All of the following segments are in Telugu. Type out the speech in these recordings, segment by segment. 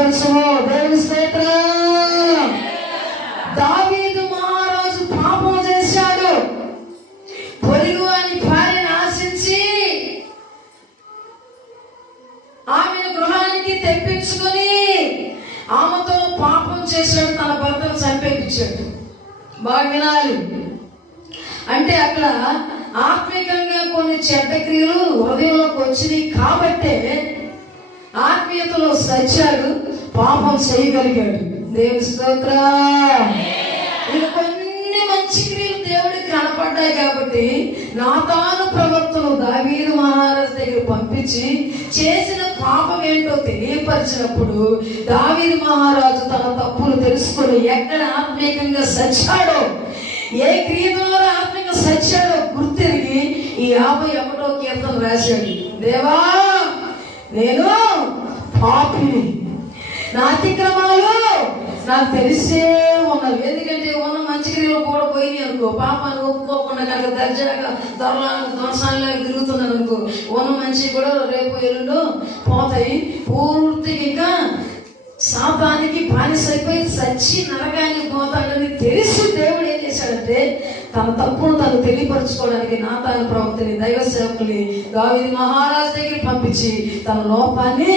బలపరచుము. దేవుని స్తోత్రం. దావీదు మహారాజు పాపం చేశాడు. పొరుగు అని భార్యను ఆశించి ఆమెను గృహానికి తెప్పించుకొని ఆమెతో పాపం చేశాడు. తన భర్తను చంపేపించాడు. బాగా వినాలి. అంటే అక్కడ ఆత్మీయంగా కొన్ని చెడ్డ క్రియలు హృదయంలోకి వచ్చినాయి కాబట్టే ఆత్మీయతలో సచ్చాడు, పాపం చేయగలిగాడు. దేవుని స్తోత్రం. ఇక కొన్ని మంచి క్రియలు దేవుడికి కనపడ్డాయి కాబట్టి నాతాను ప్రవక్తను దావీదు మహారాజు దగ్గర పంపించి చేసిన పాపం ఏంటో తెలియపరిచినప్పుడు దావీదు మహారాజు తన తప్పులు తెలుసుకొని ఎక్కడ ఆత్మీయంగా సచ్చాడో, ఏ క్రియ ద్వారా ఆత్మీయంగా సచ్చాడో గుర్తిరిగి ఈ 51వ కీర్తన రాశాడు. దేవా, నేను పాపిని, నా అతిక్రమాలు నాకు తెలిసే ఉన్నవి. ఎందుకంటే ఉన్న మంచి క్రియలు కూడా పోయినాయి అనుకో, పాపాన్ని ఒప్పుకోకుండా కనుక దర్జాగా దొరసానిలాగా తిరుగుతున్నాను అనుకో, ఉన్న మంచి కూడా రేపు ఎల్లుండో పోతాయి. పూర్తిగా ఇంకా శాపానికి బానిసైపోయి సచ్చి నరకానికి పోతాడని తెలిసి దేవుడు ఏం చేశాడంటే తన తప్పును తను తెలియపరచుకోవడానికి నాతాను ప్రవక్తని, దైవ సేవకుని దావీదు మహారాజు దగ్గర పంపించి తన లోపాన్ని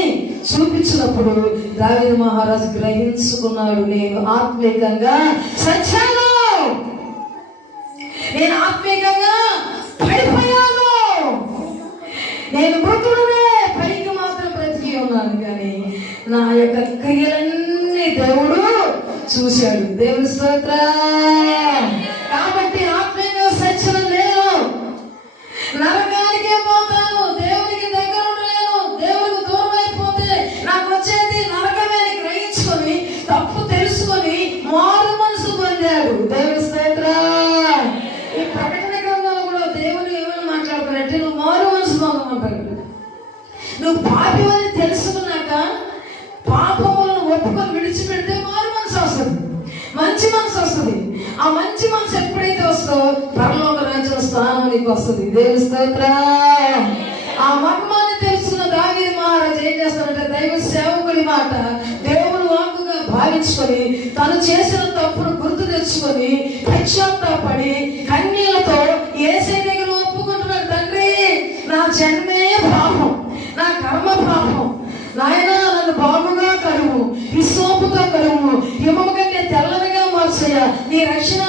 చూపించినప్పుడు దావీదు మహారాజు గ్రహించుకున్నాడు, నేను ఆత్మీయంగా సచ్చాను, నేను ఆత్మీయంగా పడిపోయాను, నేను మృతుడునే, పైకి మాత్రం బ్రతికి ఉన్నాను, కానీ నా యొక్క క్రియలన్నీ దేవుడు చూశాడు. దేవుని స్తోత్రం. కాబట్టి ఆత్మీయంగా సచ్చిన నేను నరకానికే పోతాను, దేవునికి దగ్గర ఉండలేను. దేవునికి దూరం అయిపోతే నాకు వచ్చేది నరకమే అని గ్రహించుకొని తప్పు తెలుసుకొని మారు మనసు పొందాడు. దేవుని స్తోత్రం. ఈ ప్రకటన గ్రంథంలో కూడా దేవుడు ఏమైనా మాట్లాడుతున్నట్టే నువ్వు మారు మనసు పొందమంటాడు. నువ్వు పాపి అని తెలుసుకున్నాక పాపములను ఒప్పుకొని విడిచిపెడితే మారు మనసు వస్తుంది, మంచి మనసు వస్తుంది. ఆ మంచి మనసు ఎప్పుడైతే వస్తుందో పరలోక రాజ్యం స్థానం నీకు వస్తుంది. దేవుని స్తోత్రం. ఆ మర్మాన్ని తెలుసుకున్న దావీదు మహారాజు ఏం చేస్తాడంటే దైవ సేవకుడి మాట దేవుడు వాక్కుగా భావించుకొని తను చేసిన తప్పును గుర్తు తెచ్చుకొని పశ్చాత్తాపడి కన్నీళ్లతో యేసయ్య దగ్గర ఒప్పుకుంటున్నాడు. తండ్రి, నా జన్మే పాపం, నా కర్మ పాపం, నాయనా నన్ను బాగుగా కడువు, ఈ సోపుతో కడువు, హిమము కంటే తెల్లనిగా మార్చయ్యా, నీ రక్షణ